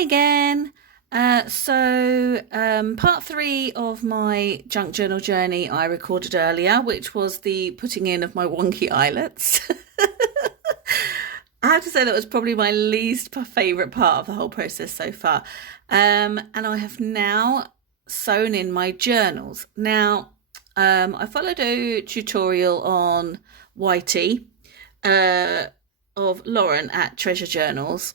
Hey again. Part three of my junk journal journey I recorded earlier, which was the putting in of my wonky eyelets. I have to say that was probably my least favourite part of the whole process so far. And I have now sewn in my journals. Now, I followed a tutorial on YT of Lauren at Treasure Journals.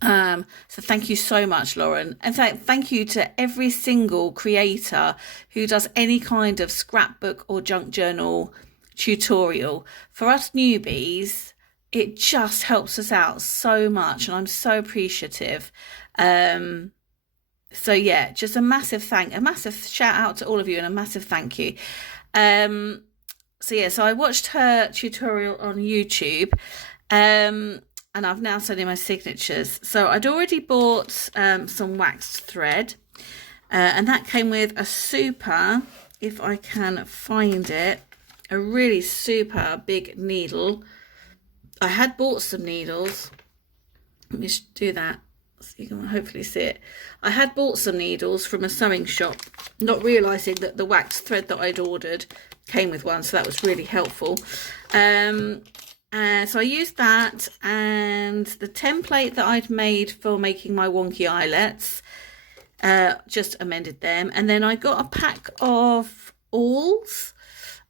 So thank you so much, Lauren. And thank you to every single creator who does any kind of scrapbook or junk journal tutorial. For us newbies, it just helps us out so much, and I'm so appreciative. So yeah, just a massive shout out to all of you, and a massive thank you. So I watched her tutorial on YouTube. And I've now sent in my signatures. So I'd already bought some waxed thread, and that came with a super, if I can find it, a really super big needle. I had bought some needles. Let me just do that so you can hopefully see it. I had bought some needles from a sewing shop, not realising that the waxed thread that I'd ordered came with one, so that was really helpful. So I used that and the template that I'd made for making my wonky eyelets, just amended them. And then I got a pack of awls,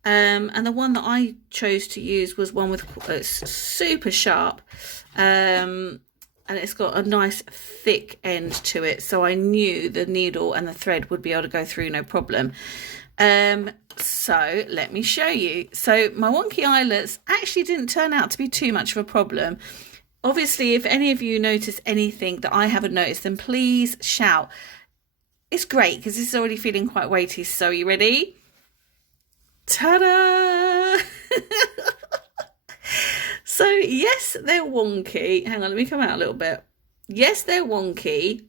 and the one that I chose to use was one with super sharp, and it's got a nice thick end to it, so I knew the needle and the thread would be able to go through no problem. So let me show you. So my wonky eyelets actually didn't turn out to be too much of a problem. Obviously, if any of you notice anything that I haven't noticed, then please shout. It's great because this is already feeling quite weighty. So are you ready? Ta-da! So yes, they're wonky. Hang on, let me come out a little bit. Yes, they're wonky,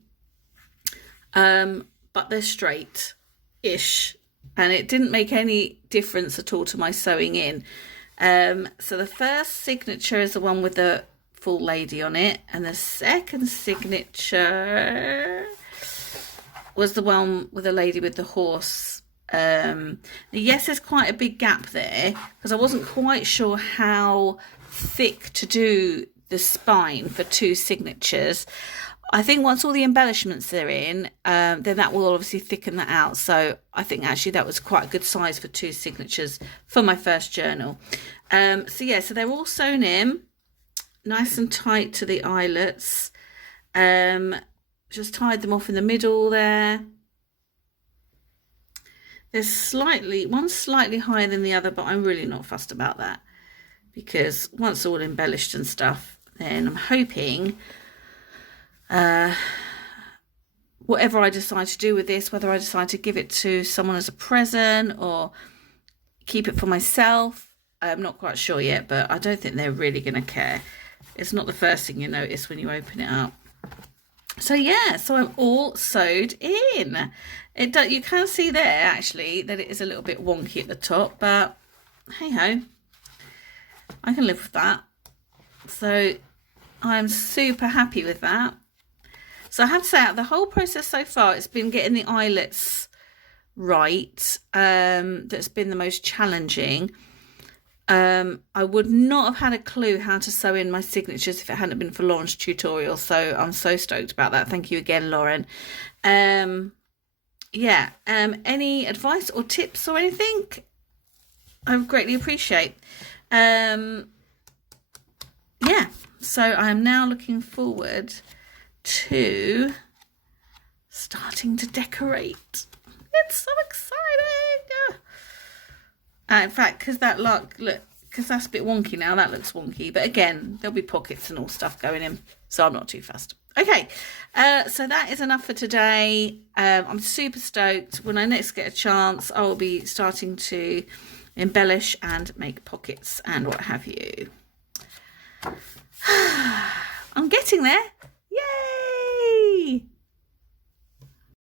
but they're straight-ish. And it didn't make any difference at all to my sewing in. So the first signature is the one with the full lady on it. And the second signature was the one with the lady with the horse. Yes, there's quite a big gap there because I wasn't quite sure how thick to do the spine for two signatures. I think once all the embellishments are in, then that will obviously thicken that out. So I think actually that was quite a good size for two signatures for my first journal. So they're all sewn in, nice and tight to the eyelets. Just tied them off in the middle there. There's one's slightly higher than the other, but I'm really not fussed about that because once all embellished and stuff, then I'm hoping whatever I decide to do with this, whether I decide to give it to someone as a present or keep it for myself, I'm not quite sure yet, but I don't think they're really going to care. It's not the first thing you notice when you open it up. So yeah, so I'm all sewed in. You can see there actually that it is a little bit wonky at the top, but hey ho, I can live with that. So I'm super happy with that. So I have to say, the whole process so far, it's been getting the eyelets right that's been the most challenging. I would not have had a clue how to sew in my signatures if it hadn't been for Lauren's tutorial. So I'm so stoked about that. Thank you again, Lauren. Any advice or tips or anything, I would greatly appreciate. So I am now looking forward to starting to decorate. It's so exciting. In fact, because because that's a bit wonky now, that looks wonky, but again, there'll be pockets and all stuff going in, so I'm not too fussed. Okay, so that is enough for today. I'm super stoked. When I next get a chance, I will be starting to embellish and make pockets and what have you. I'm getting there. Yay!